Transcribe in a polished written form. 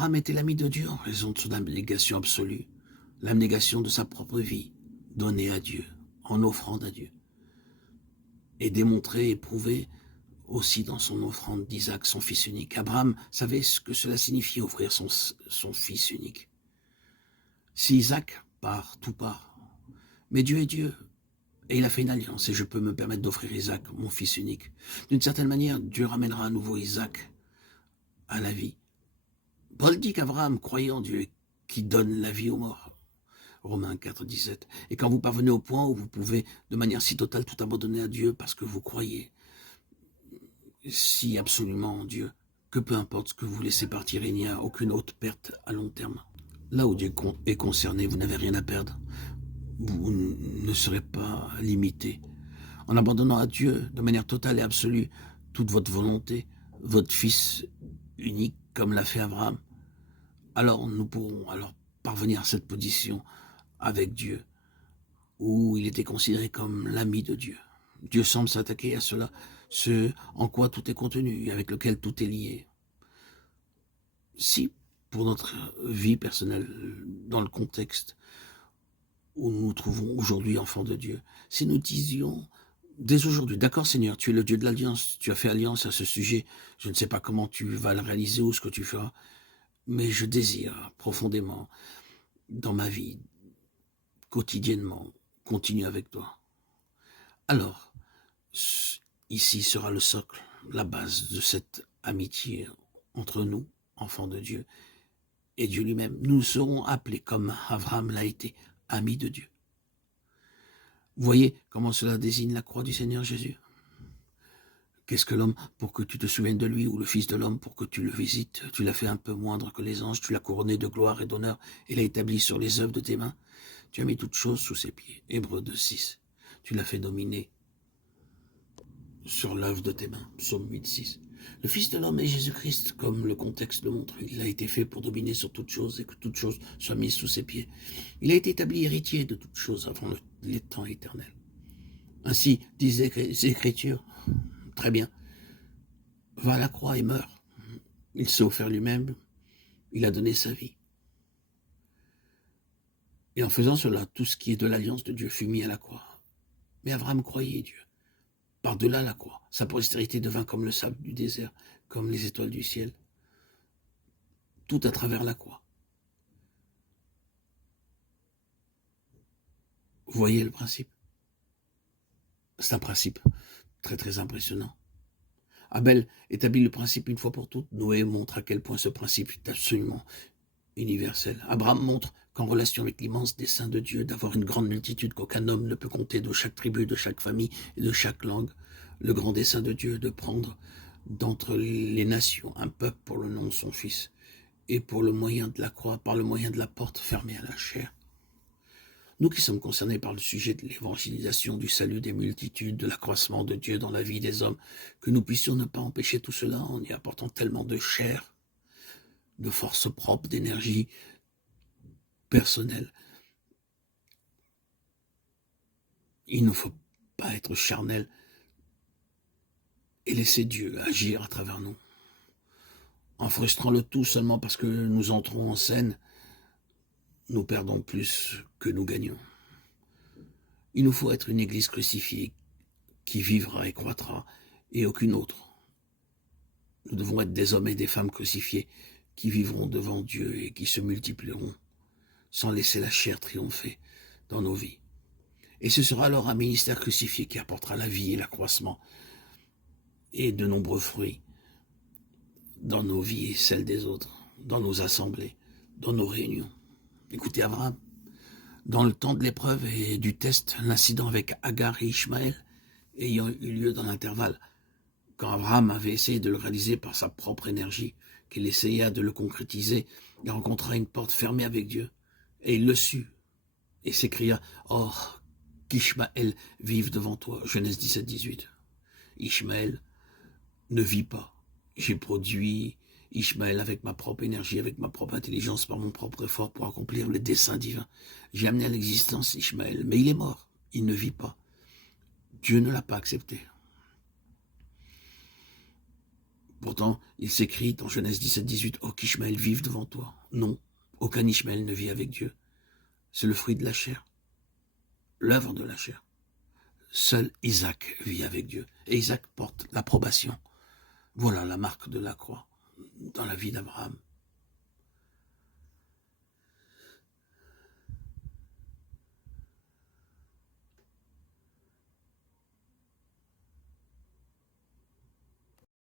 Abraham était l'ami de Dieu en raison de son abnégation absolue, l'abnégation de sa propre vie, donnée à Dieu, en offrande à Dieu, et démontré et prouvé aussi dans son offrande d'Isaac, son fils unique. Abraham savait ce que cela signifiait offrir son fils unique. Si Isaac part, tout part. Mais Dieu est Dieu, et il a fait une alliance, et je peux me permettre d'offrir Isaac, mon fils unique. D'une certaine manière, Dieu ramènera à nouveau Isaac à la vie. Paul dit qu'Abraham croyait en Dieu, qui donne la vie aux morts. Romains 4, 17. Et quand vous parvenez au point où vous pouvez, de manière si totale, tout abandonner à Dieu parce que vous croyez si absolument en Dieu, que peu importe ce que vous laissez partir, il n'y a aucune autre perte à long terme. Là où Dieu est concerné, vous n'avez rien à perdre. Vous ne serez pas limité. En abandonnant à Dieu, de manière totale et absolue, toute votre volonté, votre fils unique, comme l'a fait Abraham, alors nous pourrons parvenir à cette position avec Dieu, où il était considéré comme l'ami de Dieu. Dieu semble s'attaquer à cela, ce en quoi tout est contenu, avec lequel tout est lié. Si, pour notre vie personnelle, dans le contexte où nous nous trouvons aujourd'hui enfants de Dieu, si nous disions dès aujourd'hui, d'accord Seigneur, tu es le Dieu de l'alliance, tu as fait alliance à ce sujet, je ne sais pas comment tu vas le réaliser ou ce que tu feras, mais je désire profondément, dans ma vie, quotidiennement, continuer avec toi. Alors, ici sera le socle, la base de cette amitié entre nous, enfants de Dieu, et Dieu lui-même. Nous serons appelés, comme Abraham l'a été, amis de Dieu. Vous voyez comment cela désigne la croix du Seigneur Jésus? Qu'est-ce que l'homme pour que tu te souviennes de lui, ou le Fils de l'homme pour que tu le visites? Tu l'as fait un peu moindre que les anges, tu l'as couronné de gloire et d'honneur, et l'as établi sur les œuvres de tes mains. Tu as mis toutes choses sous ses pieds. Hébreux 2,6. Tu l'as fait dominer sur l'œuvre de tes mains. Psaume 8,6. Le Fils de l'homme est Jésus-Christ, comme le contexte le montre. Il a été fait pour dominer sur toutes choses et que toutes choses soient mises sous ses pieds. Il a été établi héritier de toutes choses avant les temps éternels. Ainsi disent les Écritures. Très bien. Va à la croix et meurt. Il s'est offert lui-même. Il a donné sa vie. Et en faisant cela, tout ce qui est de l'alliance de Dieu fut mis à la croix. Mais Abraham croyait Dieu. Par-delà la croix, sa postérité devint comme le sable du désert, comme les étoiles du ciel. Tout à travers la croix. Vous voyez le principe? C'est un principe très très impressionnant. Abel établit le principe une fois pour toutes. Noé montre à quel point ce principe est absolument universel. Abraham montre qu'en relation avec l'immense dessein de Dieu d'avoir une grande multitude qu'aucun homme ne peut compter, de chaque tribu, de chaque famille et de chaque langue, le grand dessein de Dieu de prendre d'entre les nations un peuple pour le nom de son Fils, et pour le moyen de la croix, par le moyen de la porte fermée à la chair. Nous qui sommes concernés par le sujet de l'évangélisation, du salut des multitudes, de l'accroissement de Dieu dans la vie des hommes, que nous puissions ne pas empêcher tout cela en y apportant tellement de chair, de force propre, d'énergie personnelle. Il ne faut pas être charnel et laisser Dieu agir à travers nous. En frustrant le tout seulement parce que nous entrons en scène, nous perdons plus que nous gagnons. Il nous faut être une église crucifiée qui vivra et croîtra, et aucune autre. Nous devons être des hommes et des femmes crucifiés qui vivront devant Dieu et qui se multiplieront sans laisser la chair triompher dans nos vies. Et ce sera alors un ministère crucifié qui apportera la vie et l'accroissement et de nombreux fruits dans nos vies et celles des autres, dans nos assemblées, dans nos réunions. Écoutez Abraham, dans le temps de l'épreuve et du test, l'incident avec Agar et Ishmaël ayant eu lieu dans l'intervalle, quand Abraham avait essayé de le réaliser par sa propre énergie, qu'il essaya de le concrétiser, il rencontra une porte fermée avec Dieu, et il le sut, et s'écria « Oh, qu'Ishmaël vive devant toi » Genèse 17, 18. Ishmaël ne vit pas. J'ai produit Ishmaël avec ma propre énergie, avec ma propre intelligence, par mon propre effort pour accomplir le dessein divin. J'ai amené à l'existence Ishmaël, mais il est mort, il ne vit pas. Dieu ne l'a pas accepté. Pourtant, il s'écrit dans Genèse 17-18, « Oh, qu'Ishmaël vive devant toi !» Non, aucun Ishmaël ne vit avec Dieu. C'est le fruit de la chair, l'œuvre de la chair. Seul Isaac vit avec Dieu. Et Isaac porte l'approbation. Voilà la marque de la croix dans la vie d'Abraham.